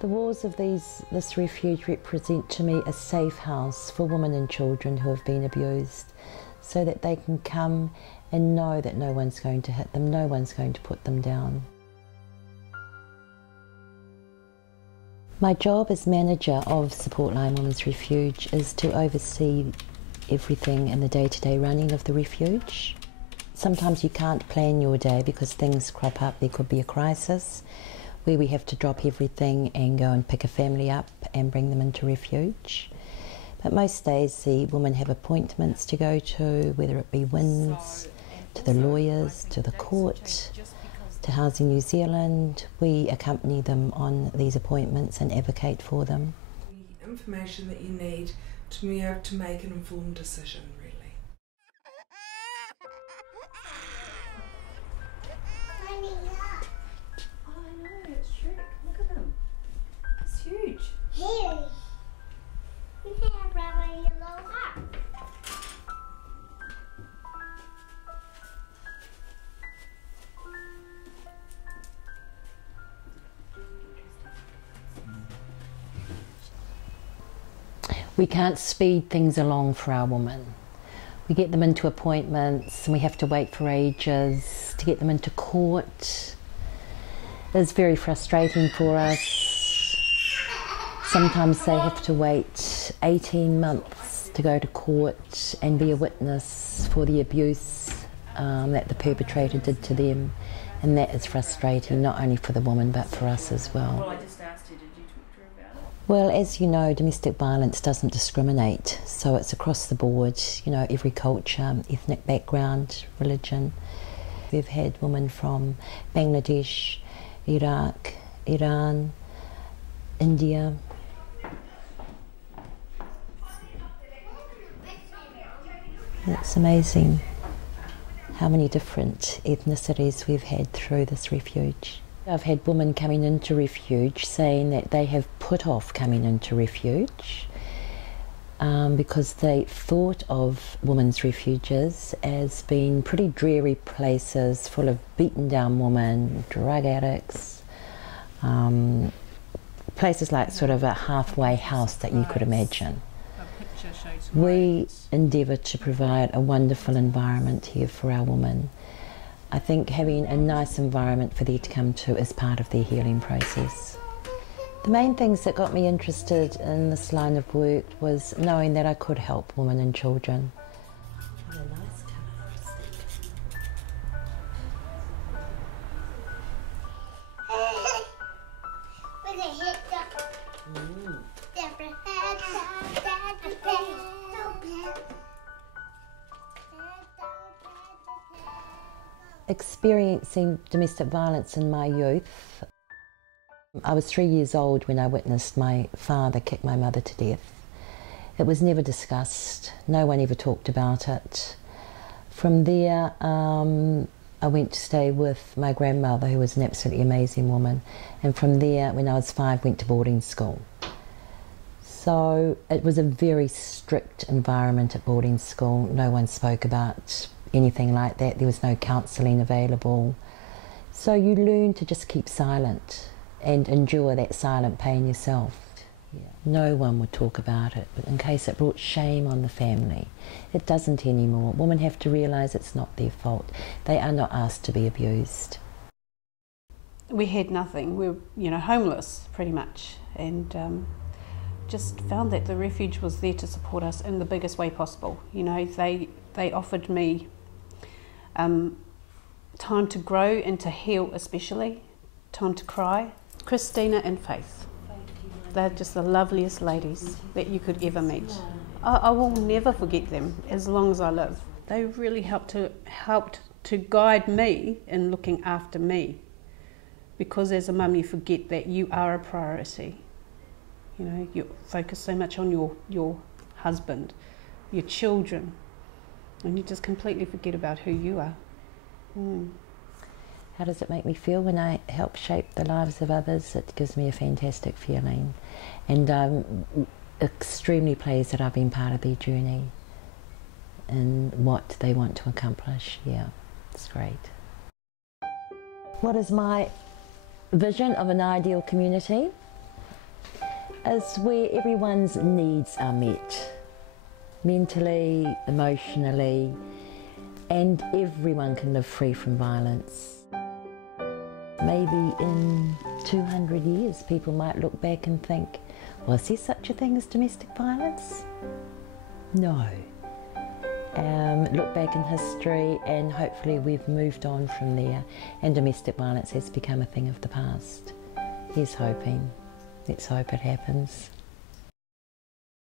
The walls of this refuge represent to me a safe house for women and children who have been abused, so that they can come and know that no one's going to hit them, no one's going to put them down. My job as manager of Support Line Women's Refuge is to oversee everything in the day-to-day running of the refuge. Sometimes you can't plan your day because things crop up. There could be a crisis where we have to drop everything and go and pick a family up and bring them into refuge. But most days the women have appointments to go to, whether it be WINS, to the lawyers, to the court, to Housing New Zealand. We accompany them on these appointments and advocate for them. The information that you need to be able to make an informed decision, really. We can't speed things along for our women. We get them into appointments and we have to wait for ages to get them into court. It's very frustrating for us. Sometimes they have to wait 18 months to go to court and be a witness for the abuse that the perpetrator did to them. And that is frustrating, not only for the woman but for us as well. Well, I just asked you, did you talk to her about it? Well, as you know, domestic violence doesn't discriminate, so it's across the board, you know, every culture, ethnic background, religion. We've had women from Bangladesh, Iraq, Iran, India. It's amazing how many different ethnicities we've had through this refuge. I've had women coming into refuge saying that they have put off coming into refuge because they thought of women's refuges as being pretty dreary places full of beaten down women, drug addicts, places like sort of a halfway house that you could imagine. We endeavour to provide a wonderful environment here for our women. I think having a nice environment for them to come to is part of their healing process. The main things that got me interested in this line of work was knowing that I could help women and children. Experiencing domestic violence in my youth, I was 3 years old when I witnessed my father kick my mother to death. It was never discussed, no one ever talked about it. From there, I went to stay with my grandmother, who was an absolutely amazing woman, and from there, when I was 5, went to boarding school. So it was a very strict environment at boarding school. No one spoke about anything like that. There was no counselling available. So you learn to just keep silent and endure that silent pain yourself. Yeah. No one would talk about it, but in case it brought shame on the family. It doesn't anymore. Women have to realise it's not their fault. They are not asked to be abused. We had nothing. We were, homeless pretty much, and just found that the refuge was there to support us in the biggest way possible. They offered me time to grow and to heal, especially time to cry. Christina and Faith, they're just the loveliest ladies that you could ever meet. I will never forget them as long as I live. They really helped to guide me in looking after me, because as a mum you forget that you are a priority. You focus so much on your husband, your children, and you just completely forget about who you are. How does it make me feel when I help shape the lives of others? It gives me a fantastic feeling, and I'm extremely pleased that I've been part of their journey and what they want to accomplish. Yeah, it's great. What is my vision of an ideal community? is where everyone's needs are met, mentally, emotionally, and everyone can live free from violence. Maybe in 200 years people might look back and think, was there such a thing as domestic violence? No. Look back in history and hopefully we've moved on from there and domestic violence has become a thing of the past. Here's hoping. Let's hope it happens.